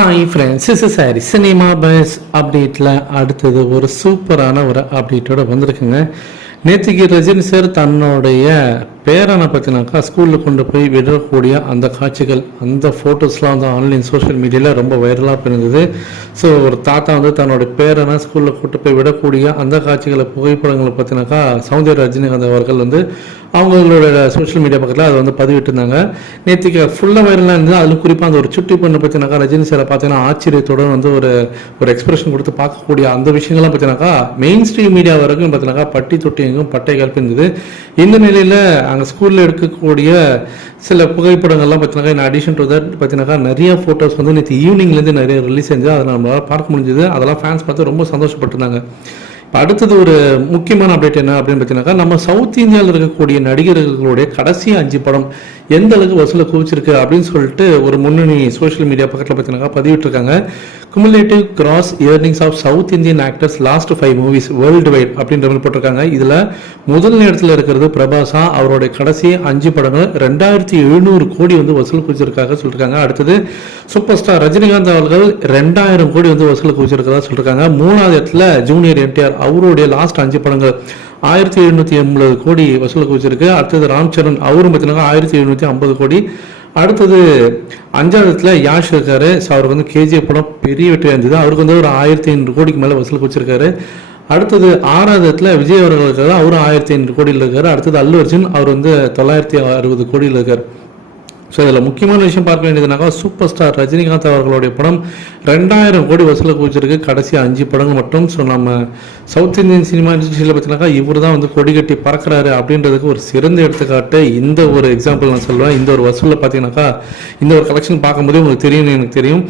Hi friends, is sorry cinema bus அப்டேட்டில் அடுத்தது ஒரு சூப்பரான ஒரு அப்டேட்டோட வந்திருக்குங்க. நேற்றுக்கு ரஜினி சார் தன்னுடைய பேரனை பற்றினாக்கா ஸ்கூலில் கொண்டு போய் விடக்கூடிய அந்த காட்சிகள், அந்த ஃபோட்டோஸ்லாம் வந்து ஆன்லைன் சோஷியல் மீடியாவில் ரொம்ப வைரலாக இருந்தது. ஸோ ஒரு தாத்தா வந்து தன்னோட பேரனை ஸ்கூலில் கூட்டு போய் விடக்கூடிய அந்த காட்சிகளை, புகைப்படங்களை பற்றினாக்கா சௌந்தர்யா ரஜினிகாந்த் அவர்கள் வந்து அவங்களோட சோஷியல் மீடியா பக்கத்தில் அதை வந்து பதிவிட்டிருந்தாங்க. நேற்றுக்கு ஃபுல்லாக வைரலாக இருந்தது. அதில் குறிப்பாக அந்த ஒரு சுட்டி பொண்ணை பற்றினாக்கா ரஜினி சாரை பார்த்தீங்கன்னா ஆச்சரியத்தோடு வந்து ஒரு எக்ஸ்பிரஷன் கொடுத்து பார்க்கக்கூடிய அந்த விஷயங்கள்லாம் பார்த்தீங்கன்னாக்கா மெயின் ஸ்ட்ரீம் மீடியா வரைக்கும் பார்த்தீங்கன்னாக்கா பட்டி தொட்டி எங்கும் பட்டை கல்பி இருந்தது. இந்த நிலையில் அங்கே ஸ்கூலில் எடுக்கக்கூடிய சில புகைப்படங்கள்லாம் பார்த்தீங்கன்னா இன் அடிஷன் டு தட் பார்த்தீங்கன்னாக்கா நிறைய ஃபோட்டோஸ் வந்து நேற்று ஈவினிங்லேருந்து நிறைய ரிலீஸ் செஞ்சு அதை நம்மளால் பார்க்க முடிஞ்சது. அதெல்லாம் ஃபேன்ஸ் பார்த்து ரொம்ப சந்தோஷப்பட்டிருந்தாங்க. இப்போ அடுத்தது ஒரு முக்கியமான அப்டேட் என்ன அப்படின்னு பார்த்தீங்கன்னாக்கா, நம்ம சவுத் இந்தியாவில் இருக்கக்கூடிய நடிகர்களுடைய கடைசி 5 படம் எந்த அளவுக்கு வசூலை குவிச்சிருக்கு அப்படின்னு சொல்லிட்டு ஒரு முன்னணி சோஷியல் மீடியா பக்கத்தில் பார்த்தீங்கன்னாக்கா பதிவிட்டிருக்காங்க. Cumulative gross earnings of South Indian actors last 5 movies worldwide அப்படின்ற மாதிரி போட்டிருக்காங்க. இதில் முதல் இடத்துல இருக்கிறது பிரபாசா. அவருடைய கடைசி 5 படங்கள் 2700 கோடி வந்து வசூல் குவிச்சிருக்காங்க சொல்லியிருக்காங்க. அடுத்தது சூப்பர் ஸ்டார் ரஜினிகாந்த் அவர்கள் 2000 கோடி வந்து வசூல் குவிச்சிருக்கதா சொல்லியிருக்காங்க. 3வது இடத்துல ஜூனியர் என்டிஆர், அவருடைய லாஸ்ட் 5 படங்கள் 1780 கோடி வசூல் குவிச்சிருக்கு. அடுத்தது ராம் சரண், அவரும் பார்த்தீங்கன்னா 1750 கோடி. அடுத்தது 5வது இடத்துல யாஷ் இருக்காரு. ஸோ அவருக்கு வந்து கேஜிஎஃப் படம் பெரிய வெற்றியாக இருந்தது. அவருக்கு வந்து ஒரு 1500 கோடிக்கு மேலே வசூல் குவிச்சிருக்காரு. அடுத்தது 6வது இடத்துல விஜய் அவர்கள் இருக்காரு. அவரும் 1500 கோடியில் இருக்காரு. அடுத்தது அல்லு அர்ஜுன், அவர் வந்து 960 கோடியில் இருக்கார். ஸோ இதில் முக்கியமான விஷயம் பார்க்க வேண்டியதுனாக்கா, சூப்பர் ஸ்டார் ரஜினிகாந்த் அவர்களுடைய படம் 2000 கோடி வசூலை குவிச்சிருக்கு கடைசி 5 படங்கள் மட்டும். ஸோ நம்ம சவுத் இந்தியன் சினிமா இண்டஸ்ட்ரியில் பார்த்தீங்கன்னாக்கா இவர் தான் வந்து கொடி கட்டி பறக்கிறாரு அப்படின்றதுக்கு ஒரு சிறந்த எடுத்துக்காட்டு இந்த ஒரு எக்ஸாம்பிள் நான் சொல்லுவேன். இந்த ஒரு வசூலில் பார்த்தீங்கன்னாக்கா இந்த ஒரு கலெக்ஷன் பார்க்கும்போதே உங்களுக்கு தெரியும், எனக்கு தெரியும்.